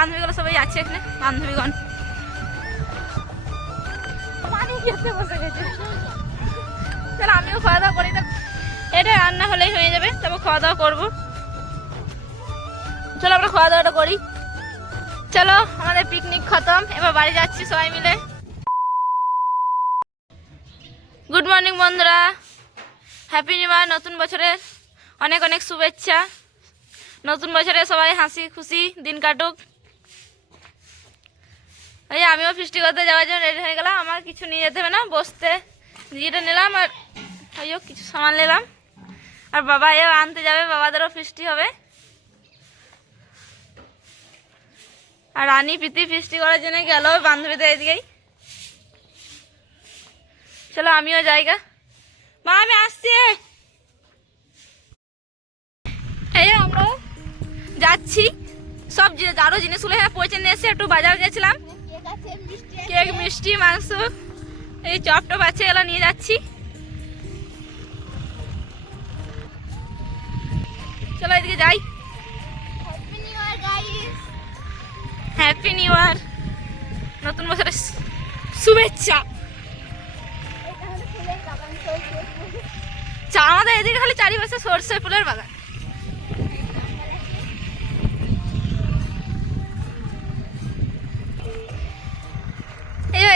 বান্ধবীগুলো সবাই আছে এখানে, বান্ধবীগণ। বসে গেছে। চলো আমিও খাওয়া দাওয়া করি, এটা রান্না হলেই হয়ে যাবে, তারপর খাওয়া দাওয়া করবো। চলো আমরা খাওয়া দাওয়াটা করি। চলো আমাদের পিকনিক খতম, এবার বাড়ি যাচ্ছি সবাই মিলে। গুড মর্নিং বন্ধুরা, হ্যাপি নিউ ইয়ার, নতুন বছরের অনেক অনেক শুভেচ্ছা। নতুন বছরে সবাই হাসি খুশি দিন কাটুক। এই আমিও ফিস্টি করতে যাওয়ার জন্য রেডি হয়ে গেলাম। আমার কিছু নিয়ে যেতে হবে না, বসতে যেটা নিলাম আর ওইও কিছু সামান নিলাম। আর বাবা এও আনতে যাবে, বাবাদেরও ফিস্টি হবে। আর রানী প্রীতি ফিস্টি করার জন্য গেল বান্ধবীদের এদিকেই। চলো আমিও জায়গা, মা আমি আসছি। এই আমরা যাচ্ছি, সব আরো জিনিসগুলো এখানে পৌঁছে নিয়ে এসে একটু বাজার গেছিলাম, কেক মিষ্টি মাংস এই চপ টপ আছে, এগুলো নিয়ে যাচ্ছি। চলো এদিকে যাই। হ্যাপি নিউ ইয়ার, নতুন বছরের শুভেচ্ছা। আমাদের এদিকে খালি চারিপাশে সরষে ফুলের বাগান।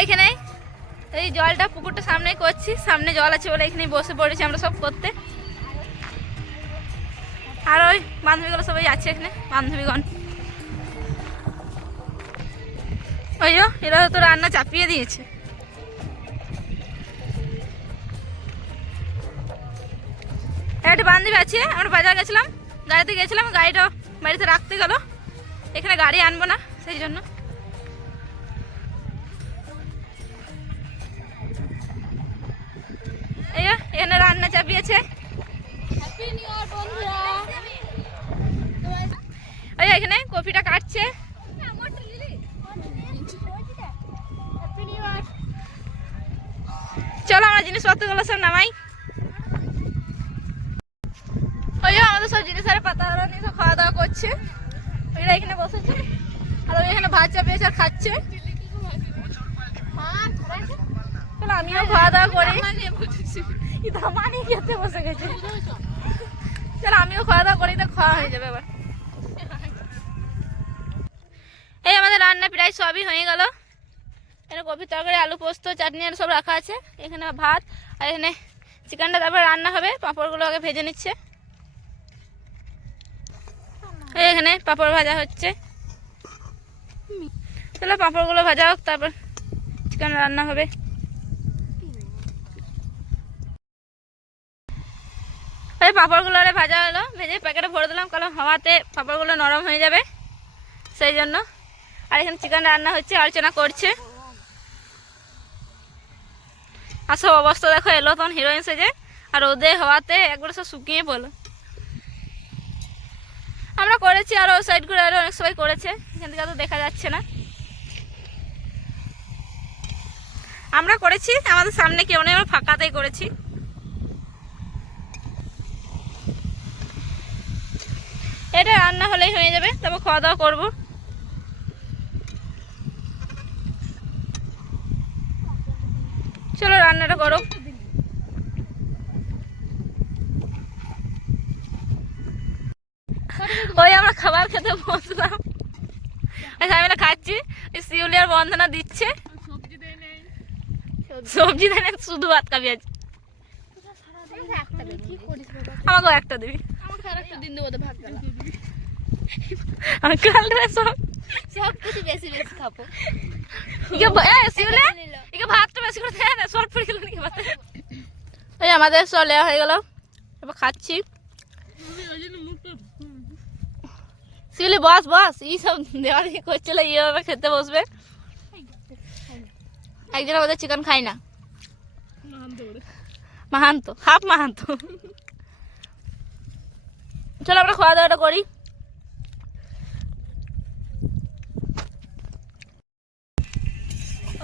এখানে এই জলটা পুকুরটা সামনে করছি, সামনে জল আছে বলে এখানে বসে পড়েছি আমরা সব করতে। আর ওই বান্ধবীগুলো সবাই আছে এখানে, বান্ধবীগণ। ওই এরা তো রান্না চাপিয়ে দিয়েছে। একটা বান্ধবী আছে, আমরা বাজার গেছিলাম, গাড়িতে গেছিলাম, গাড়িটা বাড়িতে রাখতে গেল, এখানে গাড়ি আনবো না সেই জন্য। এখানে রান্না চাপিয়েছে। ওই এখানে কপিটা কাটছে। চলো আমরা জিনিসপত্রগুলো সব নামাই। ওই আমাদের সব জিনিসের পাতা নিয়ে সব খাওয়া দাওয়া করছে। ওইরা এখানে বসেছে আর ওই এখানে ভাত চাপিয়েছে আর খাচ্ছে। চলো আমিও খাওয়া দাওয়া করি। খেতে বসে গেছে। চলো আমিও খাওয়া দাওয়া করি, তো খাওয়া হয়ে যাবে এবার। এই আমাদের রান্না প্রায় সবই হয়ে গেল। এখানে কপি তরকারি, আলু পোস্ত, চাটনি আর সব রাখা আছে। এখানে ভাত আর এখানে চিকেনটা তারপর রান্না হবে। পাঁপড়গুলো আগে ভেজে নিচ্ছে। এই এখানে পাঁপড় ভাজা হচ্ছে। চলো পাঁপড়গুলো ভাজা হোক, তারপর চিকেন রান্না হবে। এই পাঁপড়গুলো ভাজা হলো, ভেজে প্যাকেটে ভরে দিলাম, কারণ হাওয়াতে পাঁপড়গুলো নরম হয়ে যাবে সেই জন্য। আর এখানে চিকেন রান্না হচ্ছে, আলোচনা করছে। আর সব অবস্থা দেখো, এলো তখন হিরোইন সেজে, আর ওদের হওয়াতে একবার সব শুকিয়ে পড়লো। আমরা করেছি, আর ওই সাইড করে আরো অনেক সবাই করেছে, এখান থেকে তো দেখা যাচ্ছে না। আমরা করেছি, আমাদের সামনে কেউ নেই, আমরা ফাঁকাতেই করেছি। এটা রান্না হলেই হয়ে যাবে, তারপর খাওয়া দাওয়া করবো। চলো রান্নাটা করো। ওই আমরা খাবার খেতে বসলাম, আমরা খাচ্ছি। শিউলি আর বন্ধনা দিচ্ছে, সবজি দেয় না, শুধু ভাত খাবি আজ। আমাকেও একটা দিবি, আমি কালরে সব কিছু বেশি বেশি খাবো। ভাতটা বেশি করে দেয় না, শর্ট পড়ে গেল নাকি ভাতে। এই আমাদের সব লেয়া হয়ে গেল, এবার খাচ্ছি। শিউলি বস বস, এই সব দেওয়া দেখি করছিল, এইভাবে খেতে বসবে। একজন আমাদের চিকেন খাই না, মাহান্ত হাফ মাহান্ত। চলো আমরা খাওয়া দাওয়াটা করি।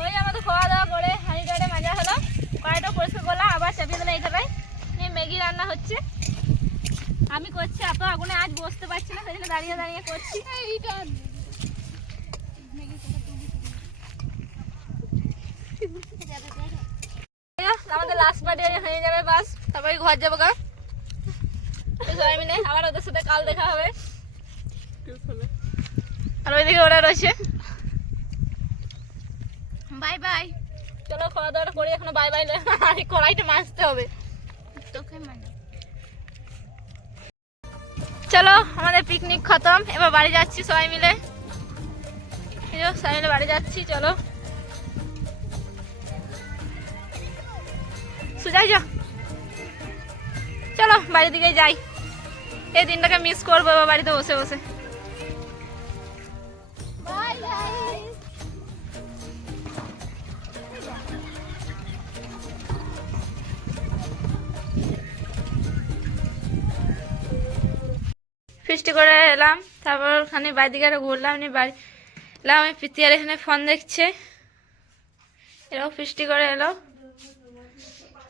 ওই আমাদের খাওয়া দাওয়া করে হাঁড়িটাড়ে মাজা হলো, কড়াইটা পরিষ্কার করলাম, আবার চাপিয়ে দিলাম এই জায়গায়। ম্যাগি রান্না হচ্ছে, আমি করছি। এত আগুনে আজ বসতে পারছি না, সেই জন্য দাঁড়িয়ে দাঁড়িয়ে করছি। বাস পার্টি হয়ে যাবে, বাস তারপরে ঘর যাবো গা সবাই মিলে। আবার ওদের সাথে কাল দেখা হবে। আর ওইদিকে ওরা রয়েছে। Bye bye. চলো খাওয়া দাওয়াটা করি এখনো। Bye bye. কড়াইটা মাজতে হবে। চলো আমাদের পিকনিক খতম, এবার বাড়ি যাচ্ছি সবাই মিলে। সবাই মিলে বাড়ি যাচ্ছি। চলো সুজাই যা, চলো বাড়ির দিকে যাই। এই দিনটাকে মিস করবো বাড়িতে বসে বসে। ফিস্টি করে এলাম, তারপর ওখানে বাড়ির দিকে ঘুরলাম, নিয়ে বাড়ি এলাম। আমি পিতিয়ার এখানে ফোন দেখছে, এরাও ফিস্টি করে এলো।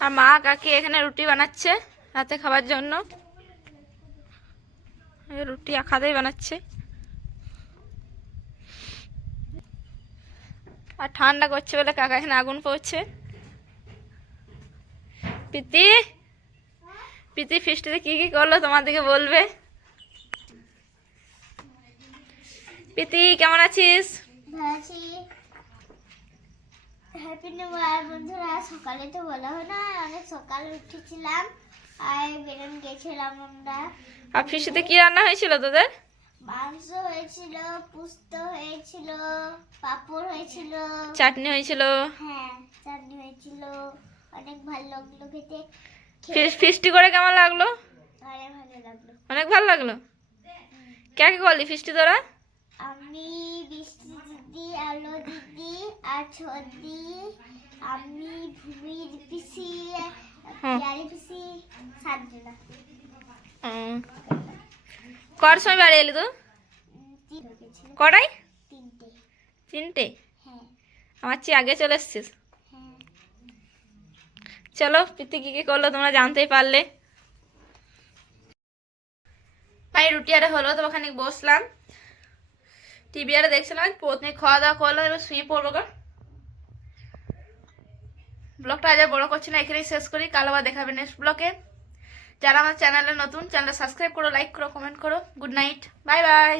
আর মা কাকি এখানে রুটি বানাচ্ছে রাতে খাবার জন্য। রুটি আখাতেই বানাচ্ছে। আর ঠান্ডা করছে বলে কাকা এখানে আগুন পড়ছে। প্রীতি প্রীতি ফিস্টিতে কি কি করলো তোমাদেরকে বলবে। প্রীতি কেমন আছিস? হ্যাপি নিউ ইয়ার বন্ধুরা। সকালে তো বলা হয় না, অনেক সকালে উঠেছিলাম আর বেরোন গেছিলাম আমরা। আর ফিস্টিতে কি রান্না হয়েছিল তোদের? মাংস হয়েছিল, পুস্ত হয়েছিল, পাঁপড় হয়েছিল, চাটনি হয়েছিল। হ্যাঁ চাটনি হয়েছিল। অনেক ভালো লাগলো খেতে। ফিস্টি করে কেমন লাগলো? অনেক ভালো লাগলো। অনেক ভালো লাগলো। কে কে করলি ফিস্টি তোরা? আমি, বৃষ্টি দিদি, আলো দিদি আর ছদি, আমি, ভূমির পিসি, পিয়ালি পিসি, 7 জনা। কর সময় বাড়ি এলি তো? কটাই? 3টে। হ্যাঁ আমার চেয়ে আগে চলে এসছিস। হ্যাঁ। চলো প্রীতি কি কি করলো তোমরা জানতেই পারলে। ভাই রুটি আরে হলো, তো ওখানে বসলাম, টিভি আরে দেখছিলাম। প্রথমে খাওয়া দাওয়া করলাম, এবার শুয়ে পড়বো গা। ব্লগটা আজ আর বড় করছি না, এখানেই শেষ করি। কাল আবার দেখাবে নেক্সট ব্লগে। যারা আমার চ্যানেলে নতুন, চ্যানেলটা সাবস্ক্রাইব করো, লাইক করো, কমেন্ট করো। Good night, bye bye.